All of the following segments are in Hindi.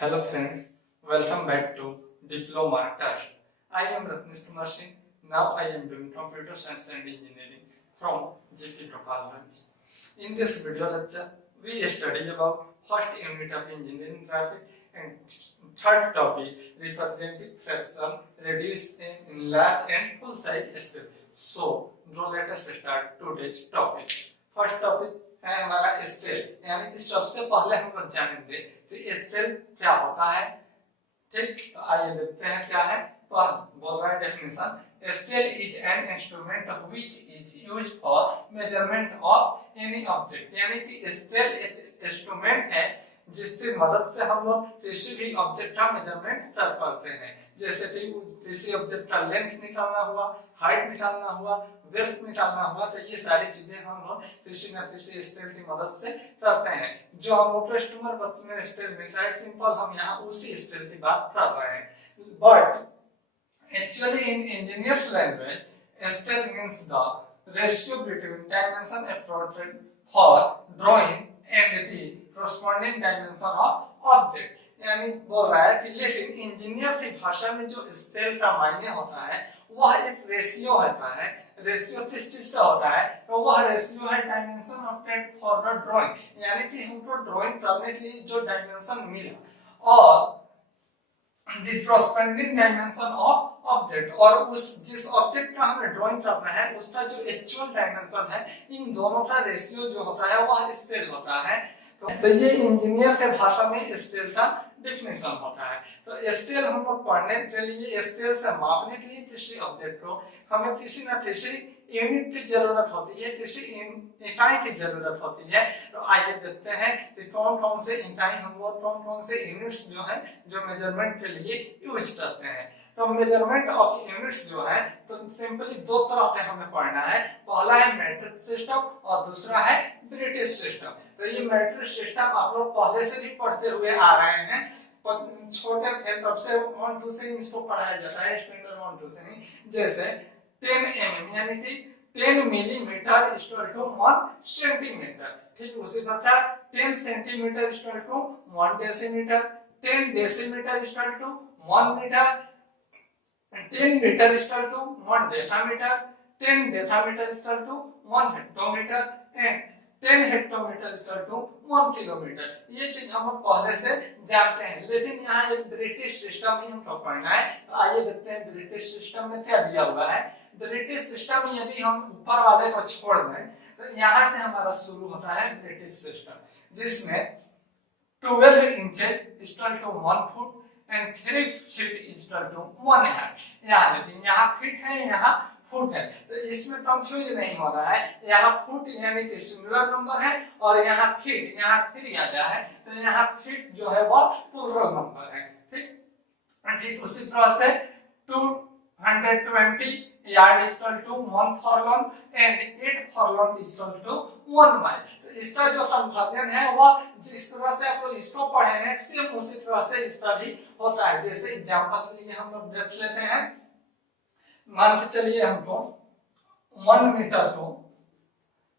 Hello friends, welcome back to Diploma Test. I am Ratnesh Kumar Singh. Now I am doing Computer Science and Engineering from GP Gopalganj. In this video lecture, we study about first unit of engineering graphic and third topic representative fraction reduced in large and full size step. So, now let us start today's topic. First topic है हमारा स्टेल, यानी कि सबसे पहले हम लोग जानेंगे कि स्टेल क्या होता है। ठीक, तो आइए देखते हैं क्या है। बोल रहा है definition, scale is an instrument which is used for measurement of any object, यानी कि स्केल एक इंस्ट्रूमेंट है जिसकी मदद से हम लोग किसी भी ऑब्जेक्ट का मेजरमेंट कर पाते हैं। जैसे कि किसी ऑब्जेक्ट का लेंथ निकालना हुआ, हाइट निकालना हुआ, विड्थ निकालना हुआ, तो ये सारी चीजें हम लोग किसी न किसी स्केल की मदद से करते हैं। जो हम मोटोस्टूमर बक्स में स्केल मिल रहा है सिंपल, हम यहाँ उसी स्केल की बात कर रहे हैं। But actually in engineers language scale means the ratio between dimension appropriate for drawing and the corresponding dimension of object, यानी बोल रहा है कि लेकिन इंजीनियर की भाषा में जो स्केल का मायने होता है वह एक रेशियो होता है। रेशियो किस चीज का होता है? तो वह रेशियो है डायमेंशन ऑब्टेक्ट फॉर द ड्राइंग, यानी कि हमको ड्राइंग करने के लिए जो डायमेंशन मिला और the corresponding dimension of object, और उस जिस ऑब्जेक्ट का हमें ड्राइंग करना है उसका जो एक्चुअल डायमेंशन है, इन दोनों का रेशियो जो होता है वह स्केल होता है। तो ये इंजीनियर के भाषा में स्केल का डेफिनेशन होता है। तो स्केल हम लोग पढ़ने के लिए, स्केल से मापने के लिए किसी ऑब्जेक्ट को हमें किसी न किसी यूनिट की जरूरत होती है, किसी इकाई की जरूरत होती है। तो आइए देखते हैं कि कौन कौन से इकाई हम लोग, कौन कौन से यूनिट्स जो है जो मेजरमेंट के लिए यूज करते हैं। तो मेजरमेंट ऑफ यूनिट्स जो है तो सिंपली दो तरह के हमें पढ़ना है। पहला है मैट्रिक सिस्टम और दूसरा है ब्रिटिश सिस्टम। तो ये मैट्रिक सिस्टम आप लोग पहले से भी पढ़ते हुए आ रहे हैं, छोटे थे तब से 1 2 से इसको पढ़ाया जाता है, स्टैंडर्ड 1 2 से नहीं। जैसे 10 mm यानी कि 10 मिलीमीटर इक्वल टू 1 सेंटीमीटर। ठीक उसी प्रकार 10 centimetre equal to 1 decimetre, 10 decimetre equal to 1 metre, 10 metre equal to 1 decimetre, 10 decimetre equal to 1 hectometre and 10 hectometre equal to 1 kilometre. ये चीज हम पहले से जानते हैं, लेकिन यहाँ एक ब्रिटिश सिस्टम ही हमको पढ़ना है। तो आइए देखते हैं ब्रिटिश सिस्टम में क्या दिया हुआ है। ब्रिटिश सिस्टम में यदि हम ऊपर वाले को छोड़ दें तो यहाँ से हमारा शुरू होता है ब्रिटिश सिस्टम, जिसमें 12 inches equal to 1 foot and 3 feet equal to 1 hand. यहाँ फीट है, यहाँ फुट है, तो इसमें कंफ्यूज नहीं हो रहा है। यहाँ फुट यानी कि सिंगुलर नंबर है और यहाँ फीट, यहाँ 3 आ गया है, तो यहाँ फीट जो है वो प्लूरल नंबर है। ठीक उसी तरह से 220 yard equal to 1 furlong and 8 furlong equal to 1 mile. तो इसका जो कन्वर्जन है वो जिस तरह से आप लोग इसको पढ़े हैं सेम उसी तरह से इसका भी होता है। जैसे एग्जांपल के लिए हम लोग देख लेते हैं। मान के चलिए हमको 1 मीटर को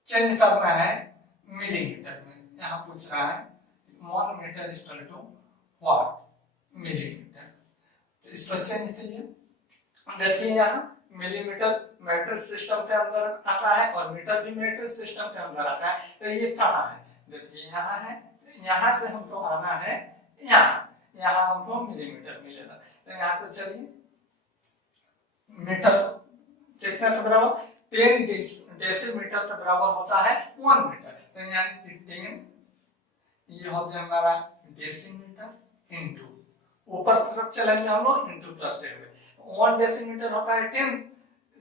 चेंज करना है मिलीमीटर में। यहाँ पूछ रहा है 1 metre equal to what millimetre, तो इसको चेंज कीजिए। देखिए यहाँ मिलीमीटर मैट्रिक सिस्टम के अंदर आता है और मीटर भी मैट्रिक सिस्टम के अंदर आता है। तो ये कहाँ है? देखिए यहाँ है, यहाँ से हमको आना है यहाँ हमको मिलीमीटर मिलेगा। तो यहाँ से चलिए मीटर कितना के बराबर 10 डेसीमीटर के बराबर होता है 1 मीटर। तो यानी 10 ये हो गया हमारा डेसीमीटर इंटू, ऊपर तरफ चलेंगे हम लोग इंटू करते हुए। 1 डेसीमीटर होता है 10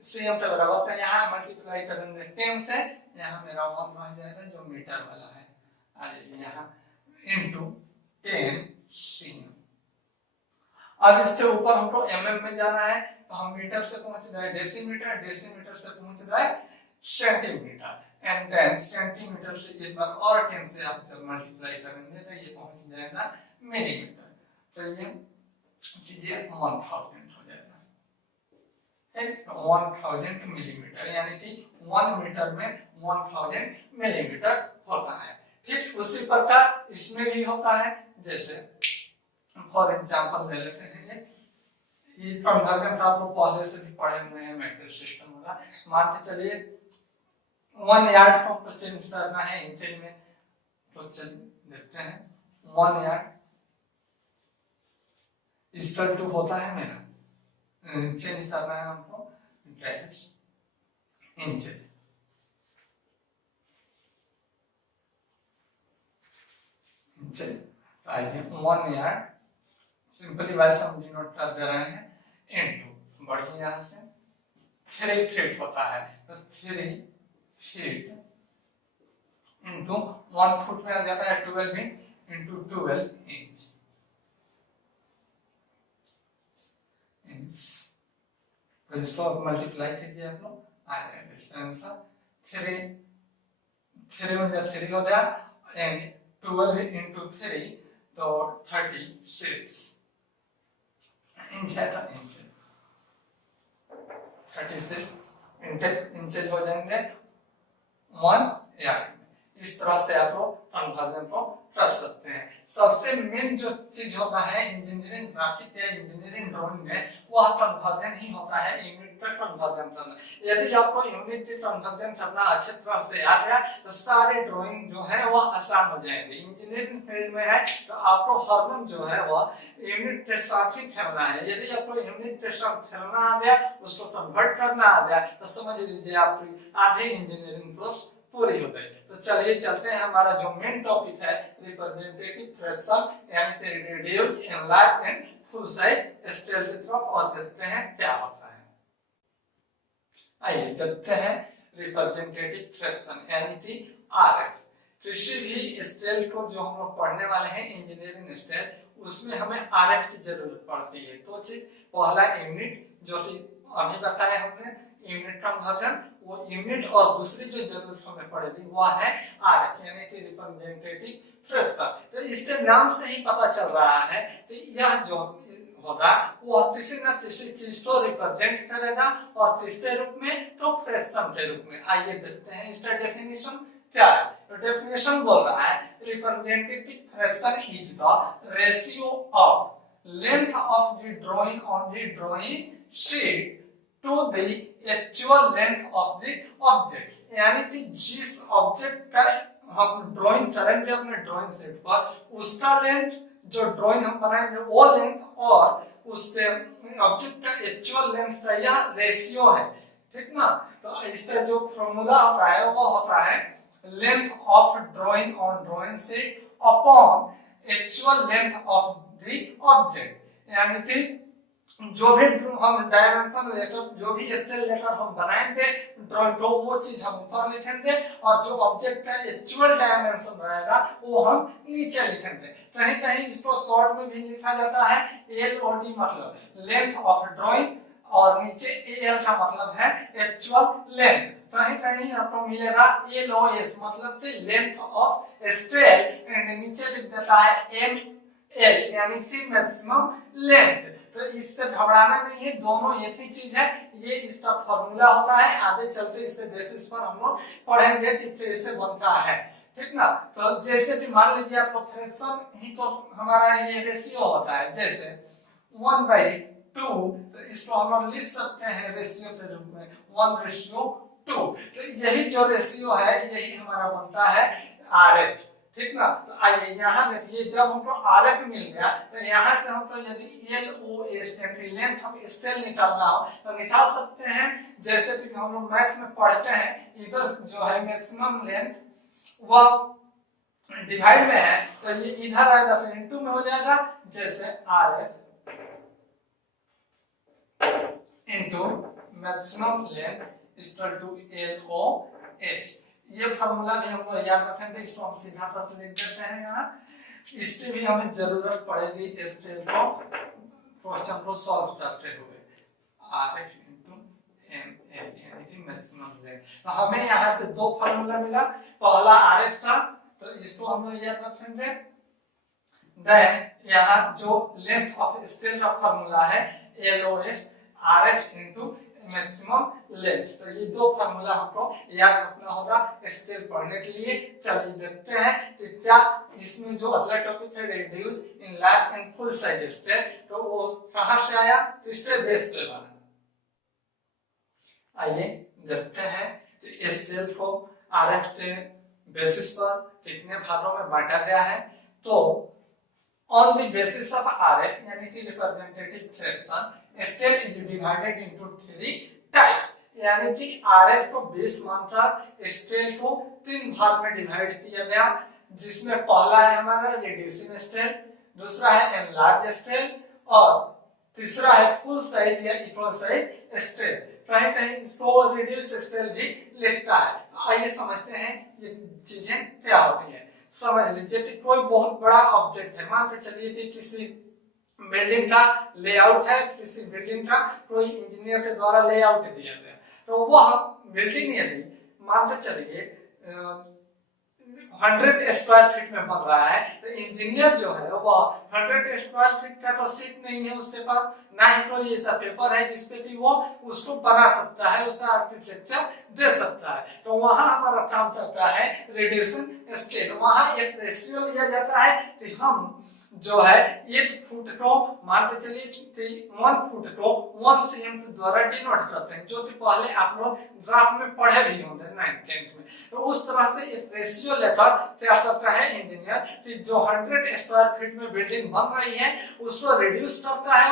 cm के बराबर, तो यहाँ मल्टीप्लाई करेंगे 10 से, यहाँ मेरा 1 रह जाएगा जो मीटर वाला है, और यहाँ इंटू 10 cm। अब इसके ऊपर हमको mm में जाना है, तो हम मीटर से पहुंच गए डेसीमीटर, डेसीमीटर से पहुंच गए सेंटीमीटर, एंड देन सेंटीमीटर से एक बार और 10 से आप जब मल्टीप्लाई करेंगे तो ये पहुंच जाएगा मिलीमीटर। तो ये कीजिए 1000 हो जाएगा, 1000 मिलीमीटर, यानी कि 1 मीटर में 1000 मिलीमीटर होता है। ठीक उसी प्रकार इसमें भी होता है। जैसे फॉर एग्जांपल ले लेते हैं ये कन्वर्जन का आप लोग पहले से भी पढ़े हुए हैं मेट्रिक सिस्टम वाला। मान के चलिए 1 यार्ड को चेंज करना है इंच में, तो चलिए देखते हैं 1 यार्ड इक्वल टू होता है मेरा, चेंज करना है हमको डैश इंच। आइए 1 यार्ड सिंपली वैसे हम डिनोट कर दे रहे हैं इनटू, बढ़िए यहाँ से 3 फीट होता है, तो 3 फीट इनटू 1 फुट में आ जाता है 12 इंच इनटू 12 इंच। तो इसको आप मल्टीप्लाई कीजिए आप लोग, आ जाएगा इसका आंसर 3 में जब 3 हो गया एंड 12 इंटू 3 तो 36 इंच है, तो इंच 36 इंचेज हो जाएंगे 1 यार्ड। इस तरह से आप लोग कन्वर्जन को कर सकते हैं। सबसे मेन जो चीज होता है इंजीनियरिंग ग्राफिक या इंजीनियरिंग ड्राइंग में, वह कन्वर्जन ही होता है, यूनिट पे कन्वर्जन करना। यदि आपको यूनिट पे कन्वर्जन करना अच्छे तरह से आ गया तो सारे ड्राइंग जो है वह आसान हो जाएंगे। इंजीनियरिंग फील्ड में है तो आपको हरदम जो है वह यूनिट के साथ ही खेलना है। यदि आपको यूनिट के साथ खेलना आ गया, उसको कन्वर्ट करना आ गया, तो समझ लीजिए आपकी आधे इंजीनियरिंग कोर्स पूरी हो गई। तो चलिए चलते हैं, हमारा जो मेन टॉपिक है रिप्रेजेंटेटिव फ्रैक्शन यानी कि reduced, enlarge and full size scale की तरफ, और देखते हैं क्या होता है। आइए देखते हैं रिप्रेजेंटेटिव फ्रैक्शन यानी कि आरएफ। किसी भी स्केल को जो हम लोग पढ़ने वाले हैं इंजीनियरिंग स्केल, उसमें हमें आरएफ की जरूरत पड़ती है। तो चीज पहला यूनिट जो कि अभी बताया हमने यूनिट कन्वर्जन, वो यूनिट, और दूसरी जो जरूरत हमें पड़ेगी वह है आरएफ यानी कि रिप्रेजेंटेटिव फ्रैक्शन। तो इसके नाम से ही पता चल रहा है कि यह जो होगा वह किसी न किसी चीज को रिप्रेजेंट करेगा, और किसके रूप में, तो फ्रैक्शन के रूप में। आइए देखते हैं इसका डेफिनेशन क्या है। तो डेफिनेशन बोल रहा है representative fraction is the ratio of length of the drawing on the drawing sheet to the actual length of the object. यानी कि जिस ऑब्जेक्ट का हम ड्राइंग करेंगे अपने ड्राइंग शीट पर, उसका लेंथ जो ड्राइंग हम बनाएंगे वो लेंथ, और उसके ऑब्जेक्ट का एक्चुअल लेंथ का यह रेशियो है, ठीक ना। तो इसका जो फॉर्मूला होता है वो होता है length of drawing on drawing sheet upon actual length of the object. यानी कि जो भी हम डायमेंशन लेकर, जो भी स्केल लेकर हम बनाएंगे ड्राइंग को, वो चीज हम ऊपर लिखेंगे, और जो ऑब्जेक्ट का एक्चुअल डायमेंशन रहेगा वो हम नीचे लिखेंगे। कहीं कहीं इसको शॉर्ट में भी लिखा जाता है एलओडी, मतलब लेंथ ऑफ ड्राइंग, और नीचे एल का मतलब है एक्चुअल लेंथ। कहीं कहीं आपको मिलेगा एलओएस, मतलब कि लेंथ ऑफ स्केल, एंड नीचे लिख देता है एमएल यानी कि मैक्सिमम लेंथ। तो इससे घबराना नहीं है, दोनों एक ही चीज है। ये इसका फॉर्मूला होता है, आगे चलते इसके बेसिस पर हम लोग पढ़ेंगे कि कैसे बनता है, ठीक ना। तो जैसे कि मान लीजिए आपको फ्रैक्शन ही तो हमारा ये रेशियो होता है, जैसे 1/2, तो इसको हम लोग लिख सकते हैं रेशियो के रूप में 1:2। तो यही जो रेशियो है यही हमारा बनता है आरएफ, ठीक ना। तो आइए यहाँ देखिए, जब हमको आरएफ मिल गया तो यहाँ से हमको यदि एलओएस यानी लेंथ ऑफ स्केल निकालना हो तो निकाल सकते हैं। जैसे कि हम लोग मैथ में पढ़ते हैं, इधर जो है मैक्सिमम लेंथ वह डिवाइड में है, तो ये इधर आएगा तो इनटू में हो जाएगा। जैसे RF into maximum length equal to LOS. ये फार्मूला भी हमको याद रखेंगे, इसको हम सीधा तौर लिख देते हैं यहाँ। इसकी भी हमें जरूरत पड़ेगी स्केल को क्वेश्चन को सॉल्व करते हुए। आरएफ इनटू एमएल यानी कि मैक्सिमम लेंथ। तो हमें यहाँ से दो फार्मूला मिला, पहला आरएफ का, तो इसको हम लोग याद रखेंगे। देन यहाँ जो लेंथ ऑफ स्केल का फार्मूला है LOS, RF into maximum length. तो ये दो फार्मूला हमको याद रखना होगा स्केल पढ़ने के लिए। चलिए देखते हैं कि क्या इसमें जो अगला टॉपिक है reduce in large and full size scale, तो वो कहां से आया, तो स्टेप बेस पे बना। आइए देखते हैं कि स्केल को आरएफ के बेसिस पर कितने भागों में बांटा गया है। तो on the basis of RF यानी कि representative fraction, scale is divided into three types, यानी कि RF को बेस मानकर स्केल को तीन भाग में डिवाइड किया गया, जिसमें पहला है हमारा रिड्यूसिंग स्केल, दूसरा है एनलार्ज स्केल और तीसरा है फुल साइज या इक्वल साइज स्केल। कहीं कहीं इसको रिड्यूस स्केल भी लिखता है। आइए समझते हैं ये चीजें क्या होती हैं। समझ लीजिए कि कोई बहुत बड़ा ऑब्जेक्ट है, मान के चलिए कि किसी बिल्डिंग का लेआउट है, किसी बिल्डिंग का कोई इंजीनियर के द्वारा लेआउट दिया गया, तो वह बिल्डिंग यदि मान के चलिए 100 स्क्वायर फीट में बन रहा है, तो इंजीनियर जो है वह 100 स्क्वायर फीट का तो सीट नहीं है उसके पास, ना ही कोई ऐसा पेपर है जिसपे कि वो उसको बना सकता है, उसका आर्किटेक्चर दे सकता है। तो वहां हमारा काम करता है रिड्यूसिंग स्केल। वहां एक रेशियो लिया जाता है कि हम जो है 1 फुट को मान के चलिए कि 1 फुट को 1 cm के द्वारा डिनोट करते हैं, जो कि पहले आप लोग ग्राफ में पढ़े भी होंगे 9th 10th में। तो उस तरह से एक रेशियो लेकर क्या करता है इंजीनियर कि जो 100 स्क्वायर फीट में बिल्डिंग बन रही है उसको रिड्यूस करता है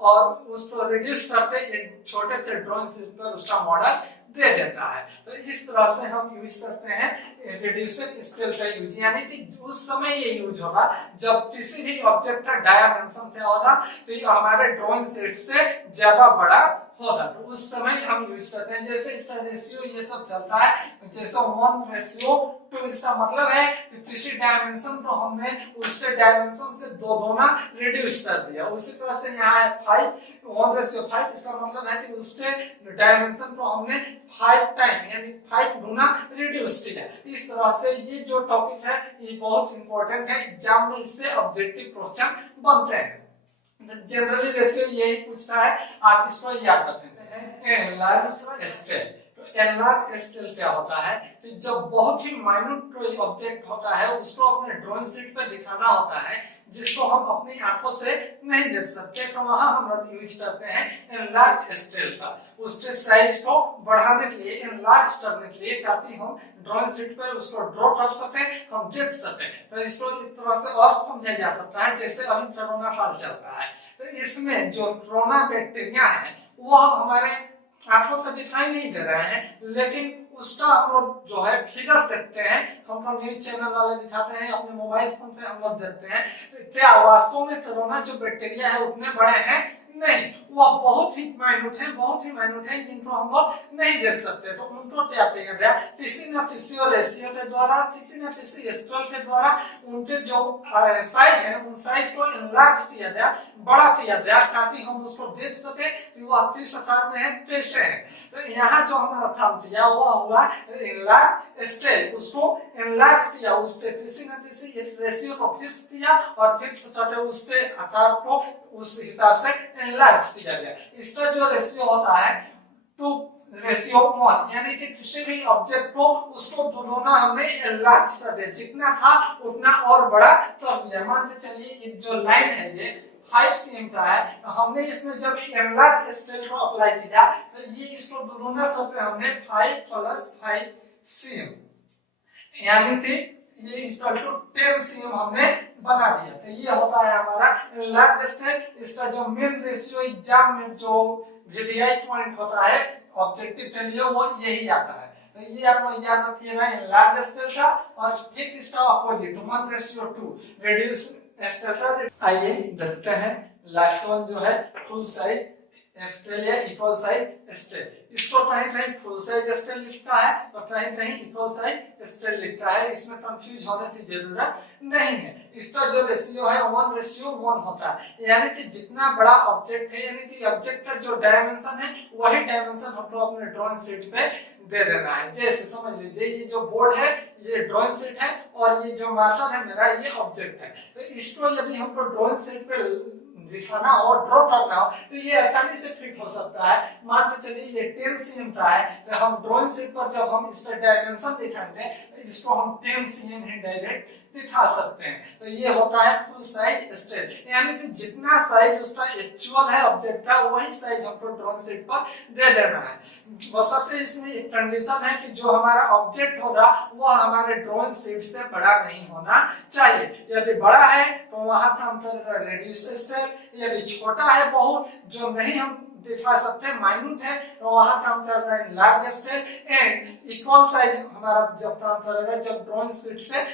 और उसको रिड्यूस करके एक छोटे से ड्राइंग शीट पर उसका मॉडल दे देता है। तो इस तरह से हम यूज करते हैं रिड्यूसिंग स्केल का यूज, यानी कि उस समय ये यूज होगा जब किसी भी ऑब्जेक्ट का डायमेंशन क्या होगा, तो हमारे ड्राइंग शीट से ज्यादा बड़ा होगा, तो उस समय हम यूज करते हैं। जैसे इसका रेशियो ये सब चलता है, जैसे 1:2, इसका मतलब है कि किसी डायमेंशन को हमने उसके डायमेंशन से 2 गुना रिड्यूस कर दिया। उसी तरह से यहाँ है 1:5, इसका मतलब है कि उसके डायमेंशन को हमने 5 टाइम यानी 5 गुना रिड्यूस किया। इस तरह से ये जो टॉपिक है ये बहुत इंपॉर्टेंट है, एग्जाम में इससे ऑब्जेक्टिव क्वेश्चन बनते हैं। जनरली रेशियो यही पूछता है, आप इसको याद रखेंगे। एनलार्ज स्केल, तो एनलार्ज स्केल क्या होता है कि जब बहुत ही माइन्यूट कोई ऑब्जेक्ट होता है उसको अपने ड्राइंग शीट पर दिखाना होता है, जिसको हम अपनी आंखों से नहीं देख सकते, तो वहां हम लोग यूज करते हैं एनलार्ज स्केल का, उसके साइज को बढ़ाने के लिए, एनलार्ज करने के लिए, ताकि हम ड्राइंग शीट पर उसको ड्रॉ कर सके, हम देख सके। तो इसको इस तरह से और समझा जा सकता है, जैसे अभी कोरोना काल चल रहा है, तो इसमें जो कोरोना बैक्टीरिया है वह हमारे आंखों से दिखाई नहीं दे रहे हैं, लेकिन उसका हम लोग जो है फिगर देखते हैं, हमको न्यूज चैनल वाले दिखाते हैं, अपने मोबाइल फोन पे हम लोग देखते हैं, तो क्या वास्तव में कोरोना जो बैक्टीरिया है उतने बड़े हैं? नहीं, वह बहुत ही माइन्यूट है, जिनको हम लोग नहीं देख सकते। तो उनको क्या किया गया, किसी न किसी रेशियो के द्वारा, किसी न किसी स्केल के द्वारा उनके जो साइज है उन साइज को एनलार्ज किया गया, बड़ा किया गया, ताकि हम उसको देख सके कि वह किस आकार में है, कैसे है। तो यहाँ जो हमारा काम किया वह हुआ एनलार्ज स्केल, उसको एनलार्ज किया, उसके किसी न किसी रेशियो को फिक्स किया और फिक्स करके उसके आकार को उस हिसाब से एनलार्ज किया गया। इसका जो रेशियो होता है 2:1, यानी कि किसी भी ऑब्जेक्ट को उसको दोनों हमने एनलार्ज कर दिया, जितना था उतना और बड़ा कर दिया। मान के चलिए ये जो लाइन है ये 5 cm का है, तो हमने इसमें जब एनलार्ज स्केल को अप्लाई किया तो ये इसको दोगुना करके हमने 5 + 5 cm यानी कि ये इक्वल टू 10 cm हमने बना दिया। तो ये होता है हमारा एनलार्ज स्केल। इसका जो मेन रेशियो एग्जाम में जो वीवीआई पॉइंट होता है ऑब्जेक्टिव के लिए वो यही आता है। तो ये आप लोग याद रखिएगा एनलार्ज स्केल का, और ठीक इसका अपोजिट 1:2 रिड्यूस स्केल। आइए देखते हैं लास्ट वन जो है फुल साइज स्केल या इक्वल साइज स्केल। इसको कहीं कहीं फुल साइज स्केल लिखता है और कहीं कहीं इक्वल साइज स्केल लिखता है, इसमें कंफ्यूज होने की जरूरत नहीं है। इसका जो रेशियो है 1:1 होता है, यानी कि जितना बड़ा ऑब्जेक्ट है, यानी कि ऑब्जेक्ट का जो डायमेंशन है वही डायमेंशन हमको अपने ड्राइंग शीट पे दे देना है। जैसे समझ लीजिए ये जो बोर्ड है ये ड्राइंग शीट है और ये जो मार्कर है मेरा ये ऑब्जेक्ट है, तो इसको यदि हमको ड्राइंग शीट पे दिखाना हो, ड्रॉ करना हो, तो ये आसानी से फिट हो सकता है। मान के चलिए ये 10 cm का है, तो हम ड्राइंग शीट पर जब हम इसका डायमेंशन दिखाएंगे तो इसको हम 10 cm ही डायरेक्ट दिखा सकते हैं। तो ये होता है फुल साइज स्केल, यानी कि जितना साइज उसका एक्चुअल है ऑब्जेक्ट का, वही साइज हमको ड्राइंग शीट पर दे देना है। बशर्ते इसमें एक कंडीशन है कि जो हमारा ऑब्जेक्ट होगा वो हमारे ड्राइंग शीट से बड़ा नहीं होना चाहिए। यदि बड़ा है तो वहां काम करेगा रेड्यूस स्केल, यदि छोटा है बहुत, जो नहीं हम दिखा सकते, माइन्यूट है, तो वहां काम करना है large scale. And equal size हमारा जब काम करेगा जब ड्राइंग शीट से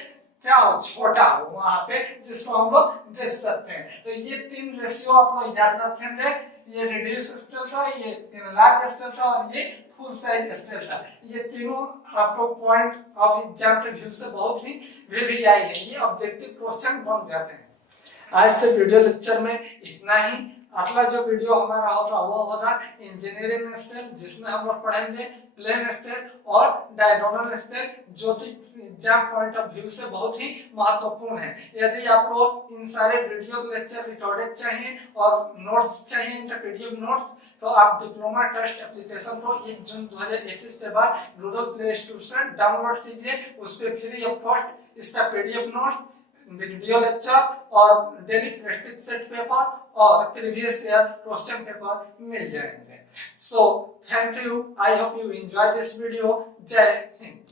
क्या हो, छोटा हो, वहां पे जिसको हम लोग देख सकते हैं। तो ये 3 रेशियो आप लोग याद रखेंगे, ये रिड्यूस स्केल का, ये लार्ज स्केल का और ये फुल साइज स्केल का। ये तीनों आपको पॉइंट ऑफ एग्जाम के व्यू से बहुत ही VVI है, ये ऑब्जेक्टिव क्वेश्चन बन जाते हैं। आज के वीडियो लेक्चर में इतना ही। अगला जो वीडियो हमारा होगा वो होगा इंजीनियरिंग स्केल, जिसमें हम लोग पढ़ेंगे प्लेन स्केल और डायगोनल स्केल, जो कि एग्जाम पॉइंट ऑफ व्यू से बहुत ही महत्वपूर्ण है। यदि आपको इन सारे वीडियो लेक्चर रिकॉर्डेड चाहिए और नोट्स चाहिए, इनका PDF नोट्स, तो आप डिप्लोमा टेस्ट एप्लीकेशन को 1 जून 2021 के बाद गूगल प्ले स्टोर से डाउनलोड कीजिए। उस पर फ्री ऑफ कॉस्ट इसका PDF नोट, वीडियो लेक्चर और डेली प्रैक्टिस सेट पेपर और प्रीवियस ईयर क्वेश्चन पेपर मिल जाएंगे। So thank you, I hope you enjoy this video. जय हिंद।